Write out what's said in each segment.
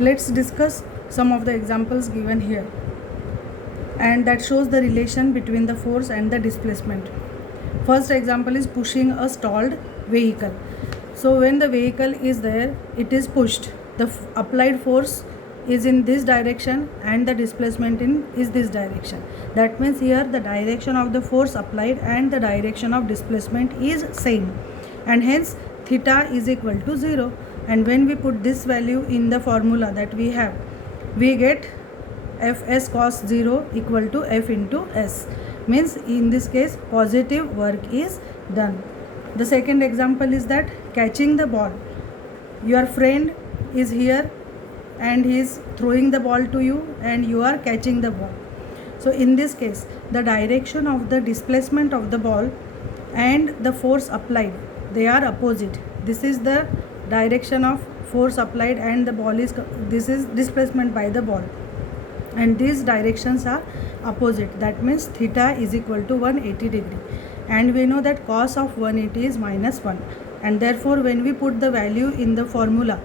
Let's discuss some of the examples given here, and that shows the relation between the force and the displacement. First example is pushing a stalled vehicle. So when the vehicle is there, it is pushed. The applied force is in this direction and the displacement is this direction. That means here the direction of the force applied and the direction of displacement is same, and hence theta is equal to 0. And when we put this value in the formula that we have, we get Fs cos 0 equal to F into S. Means in this case positive work is done. The second example is that catching the ball. Your friend is here and he is throwing the ball to you and you are catching the ball. So in this case the direction of the displacement of the ball and the force applied, they are opposite. This is the direction of force applied and the ball is, this is displacement by the ball, and these directions are opposite. That means theta is equal to 180 degree, and we know that cos of 180 is minus 1, and therefore when we put the value in the formula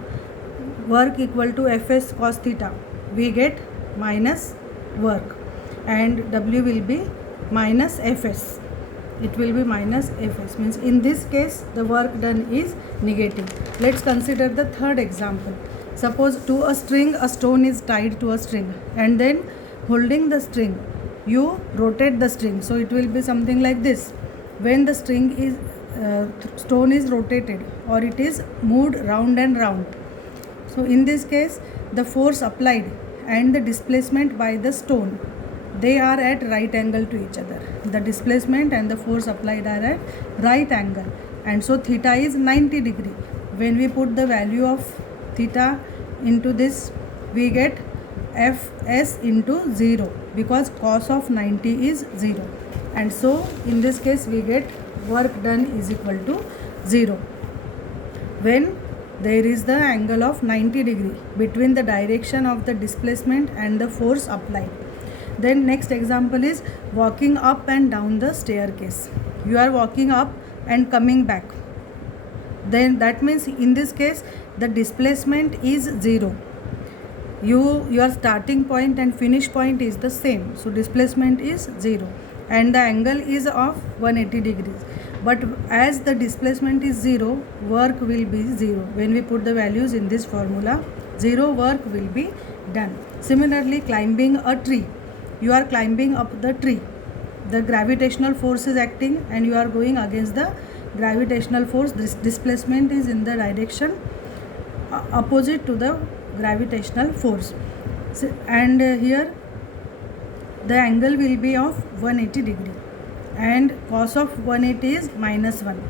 work equal to Fs cos theta, we get minus work, and W will be minus Fs. It will be minus Fs, means in this case the work done is negative. Let's consider the third example. Suppose to a string a stone is tied to a string, and then holding the string you rotate the string, so it will be something like this. When the string is stone is rotated or it is moved round and round, so in this case the force applied and the displacement by the stone, they are at right angle to each other. The displacement and the force applied are at right angle, and so theta is 90 degree. When we put the value of theta into this, we get Fs into 0, because cos of 90 is 0, and so in this case we get work done is equal to 0 when there is the angle of 90 degree between the direction of the displacement and the force applied. Then next example is walking up and down the staircase. You are walking up and coming back. Then that means in this case the displacement is 0. Your starting point and finish point is the same. So displacement is 0 and the angle is of 180 degrees. But as the displacement is 0, work will be 0. When we put the values in this formula, 0 work will be done. Similarly, climbing a tree. You are climbing up the tree. The gravitational force is acting and you are going against the gravitational force. This displacement is in the direction opposite to the gravitational force. So, and here the angle will be of 180 degree and cos of 180 is minus 1,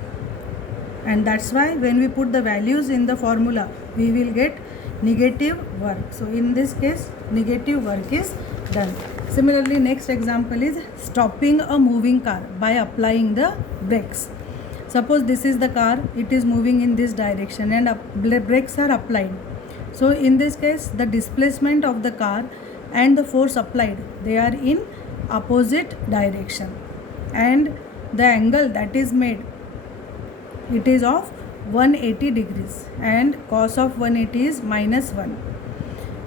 and that's why when we put the values in the formula we will get negative work. So in this case negative work is done. Similarly, next example is stopping a moving car by applying the brakes. Suppose this is the car, it is moving in this direction and brakes are applied. So in this case the displacement of the car and the force applied, they are in opposite direction, and the angle that is made, it is of 180 degrees and cos of 180 is minus 1,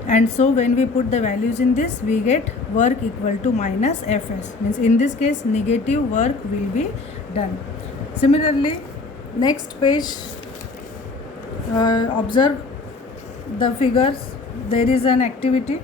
and so when we put the values in this we get work equal to minus Fs, means in this case negative work will be done. Similarly, next page, observe the figures. There is an activity